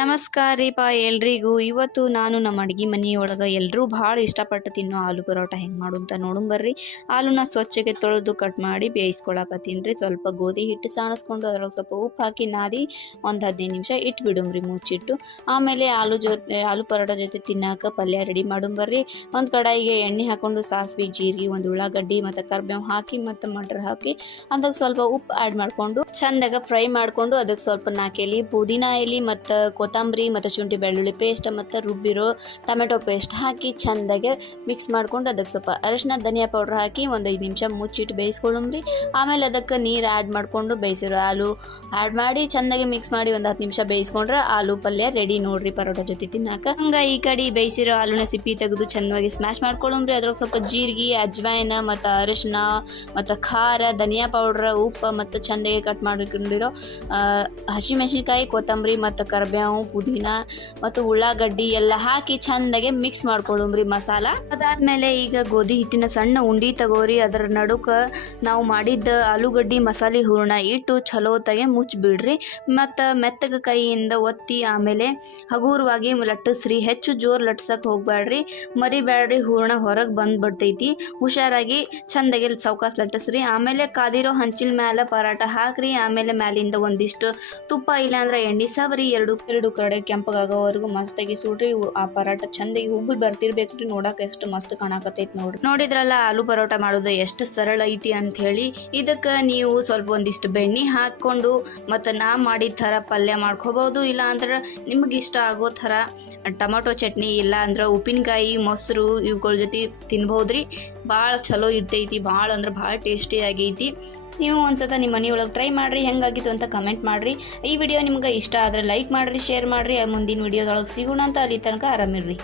ನಮಸ್ಕಾರ ರೀಪಾ ಎಲ್ರಿಗೂ. ಇವತ್ತು ನಾನು ನಮ್ಮ ಅಡುಗೆ ಮನೆಯೊಳಗೆ ಎಲ್ಲರೂ ಭಾಳ ಇಷ್ಟಪಟ್ಟು ತಿನ್ನೋ ಆಲೂ ಪರೋಟ ಹೆಂಗೆ ಮಾಡು ಅಂತ ನೋಡೋಣ ಬರ್ರಿ. ಆಲೂನ ಸ್ವಚ್ಛಗೆ ತೊಳೆದು ಕಟ್ ಮಾಡಿ ಬೇಯಿಸ್ಕೊಳಕತ್ತೀನಿ ರೀ. ಸ್ವಲ್ಪ ಗೋಧಿ ಹಿಟ್ಟು ಸಾಣಿಸ್ಕೊಂಡು ಅದ್ರೊಳಗೆ ಸ್ವಲ್ಪ ಉಪ್ಪು ಹಾಕಿ ನಾದಿ ಒಂದು 15 ನಿಮಿಷ ಇಟ್ಟು ಬಿಡೋಮ್ರಿ ಮುಚ್ಚಿಟ್ಟು. ಆಮೇಲೆ ಆಲೂ ಪರೋಟ ಜೊತೆ ತಿನ್ನಾಕ ಪಲ್ಯ ರೆಡಿ ಮಾಡೋಣ ಬರ್ರಿ. ಒಂದು ಕಡಾಯಿಗೆ ಎಣ್ಣೆ ಹಾಕ್ಕೊಂಡು ಸಾಸಿವೆ, ಜೀರಿಗೆ, ಒಂದು ಉಳ್ಳಾಗಡ್ಡಿ ಮತ್ತು ಕರಿಬೇವು ಹಾಕಿ ಮತ್ತು ಮಟರ್ ಹಾಕಿ ಅದಕ್ಕೆ ಸ್ವಲ್ಪ ಉಪ್ಪು ಆ್ಯಡ್ ಮಾಡಿಕೊಂಡು ಚಂದಾಗ ಫ್ರೈ ಮಾಡಿಕೊಂಡು ಅದಕ್ಕೆ ಸ್ವಲ್ಪ 4 ಎಲೆ ಪುದೀನ ಎಲೆ ಮತ್ತು ಕೊತ್ತಂಬರಿ ಮತ್ತು ಶುಂಠಿ ಬೆಳ್ಳುಳ್ಳಿ ಪೇಸ್ಟ್ ಮತ್ತು ರುಬ್ಬಿರೋ ಟೊಮೆಟೊ ಪೇಸ್ಟ್ ಹಾಕಿ ಚೆಂದಾಗೆ ಮಿಕ್ಸ್ ಮಾಡ್ಕೊಂಡು ಅದಕ್ಕೆ ಸ್ವಲ್ಪ ಅರಿಶಿನ ಧನಿಯಾ ಪೌಡ್ರ್ ಹಾಕಿ ಒಂದು 5 ನಿಮಿಷ ಮುಚ್ಚಿಟ್ಟು ಬೇಯಿಸ್ಕೊಳ್ಳೋಮ್ರಿ. ಆಮೇಲೆ ಅದಕ್ಕೆ ನೀರು ಆ್ಯಡ್ ಮಾಡಿಕೊಂಡು ಬೇಯಿಸಿರೋ ಆಲೂ ಆ್ಯಡ್ ಮಾಡಿ ಚೆಂದಾಗಿ ಮಿಕ್ಸ್ ಮಾಡಿ ಒಂದು 10 ನಿಮಿಷ ಬೇಯಿಸ್ಕೊಂಡ್ರೆ ಆಲೂ ಪಲ್ಯ ರೆಡಿ ನೋಡ್ರಿ ಪರೋಟ ಜೊತೆ ತಿನ್ನಾಕ. ಹಂಗೆ ಈ ಕಡೆ ಬೇಯಿಸಿರೋ ಆಲೂನ ಸಿಪ್ಪಿ ತೆಗೆದು ಚೆನ್ನಾಗಿ ಸ್ಮ್ಯಾಶ್ ಮಾಡ್ಕೊಳ್ಳೋಮ್ರಿ. ಅದ್ರಾಗ ಸ್ವಲ್ಪ ಜೀರಿಗೆ, ಅಜ್ವಾಯಿನ ಮತ್ತು ಅರಿಶಿನ ಮತ್ತು ಖಾರ, ಧನಿಯಾ ಪೌಡ್ರ್, ಉಪ್ಪು ಮತ್ತು ಚೆಂದಾಗಿ ಕಟ್ ಮಾಡಿಕೊಂಡಿರೋ ಹಸಿಮೆಣಸಿನ್ಕಾಯಿ, ಕೊತ್ತಂಬರಿ ಮತ್ತು ಕರಿಬೇವು, ಪುದೀನ ಮತ್ತು ಉಳ್ಳಾಗಡ್ಡಿ ಎಲ್ಲ ಹಾಕಿ ಚೆಂದಾಗೆ ಮಿಕ್ಸ್ ಮಾಡ್ಕೊಳ್ಳೋಮ್ರಿ ಮಸಾಲ. ಅದಾದ್ಮೇಲೆ ಈಗ ಗೋಧಿ ಹಿಟ್ಟಿನ ಸಣ್ಣ ಉಂಡೆ ತಗೋರಿ. ಅದರ ನಡುಕ ನಾವು ಮಾಡಿದ್ದ ಆಲೂಗಡ್ಡಿ ಮಸಾಲೆ ಹೂರಣ ಇಟ್ಟು ಚಲೋತ್ತಾಗೆ ಮುಚ್ಚಿಬಿಡ್ರಿ ಮತ್ತು ಮೆತ್ತಗೆ ಕೈಯಿಂದ ಒತ್ತಿ ಆಮೇಲೆ ಹಗುರವಾಗಿ ಲಟ್ಟಿಸ್ರಿ. ಹೆಚ್ಚು ಜೋರು ಲಟ್ಸಕ್ಕೆ ಹೋಗ್ಬೇಡ್ರಿ, ಮರಿಬೇಡ್ರಿ, ಹೂರಣ ಹೊರಗೆ ಬಂದ್ಬಿಡ್ತೈತಿ. ಹುಷಾರಾಗಿ ಚೆಂದಾಗಿ ಸೌಕಾಸ್ ಲಟ್ಟಿಸ್ರಿ. ಆಮೇಲೆ ಕಾದಿರೋ ಹಂಚಿನ ಮ್ಯಾಲೆ ಪರಾಟ ಹಾಕ್ರಿ. ಆಮೇಲೆ ಮ್ಯಾಲಿಂದ ಒಂದಿಷ್ಟು ತುಪ್ಪ ಇಲ್ಲಾಂದ್ರೆ ಎಣ್ಣೆ ಸವರಿ ಎರಡು ಕಡೆ ಕೆಂಪಗಾಗೋವರೆಗೂ ಮಸ್ತಾಗಿ ಸುಡ್ರಿ. ಆ ಪರಾಟ ಚಂದಾಗಿ ಉಬ್ಬಿ ಬರ್ತಿರ್ಬೇಕ್ರಿ. ನೋಡಕ್ಕೆ ಎಷ್ಟು ಮಸ್ತ್ ಕಾಣಕತ್ತೈತಿ ನೋಡಿದ್ರಲ್ಲ ಆಲೂ ಪರೋಟ ಮಾಡೋದು ಎಷ್ಟು ಸರಳ ಐತಿ ಅಂತ ಹೇಳಿ. ಇದಕ್ಕೆ ನೀವು ಸ್ವಲ್ಪ ಒಂದಿಷ್ಟು ಬೆಣ್ಣೆ ಹಾಕ್ಕೊಂಡು ಮತ್ತು ನಾ ಮಾಡಿದ ಥರ ಪಲ್ಯ ಮಾಡ್ಕೋಬಹುದು. ಇಲ್ಲ ಅಂದ್ರೆ ನಿಮ್ಗೆ ಇಷ್ಟ ಆಗೋ ಥರ ಟೊಮೊಟೊ ಚಟ್ನಿ ಇಲ್ಲ ಅಂದ್ರೆ ಉಪ್ಪಿನಕಾಯಿ, ಮೊಸರು ಇವುಗಳ ಜೊತೆ ತಿನ್ಬೋದ್ರಿ. ಭಾಳ ಚಲೋ ಇರ್ತೈತಿ. ಭಾಳ ಅಂದ್ರೆ ಭಾಳ ಟೇಸ್ಟಿ ಆಗೈತಿ. ನೀವು ಒಂದ್ಸತ ನಿಮ್ಮ ಮನೆಯೊಳಗೆ ಟ್ರೈ ಮಾಡಿರಿ. ಹೆಂಗಾಗಿತ್ತು ಅಂತ ಕಮೆಂಟ್ ಮಾಡಿರಿ. ಈ ವಿಡಿಯೋ ನಿಮ್ಗೆ ಇಷ್ಟ ಆದರೆ ಲೈಕ್ ಮಾಡಿರಿ, ಶೇರ್ ಮಾಡಿರಿ. ಮುಂದಿನ ವಿಡಿಯೋದೊಳಗೆ ಸಿಗೋಣ ಅಂತ. ಅಲ್ಲಿ ತನಕ ಆರಾಮಿರ್ರಿ.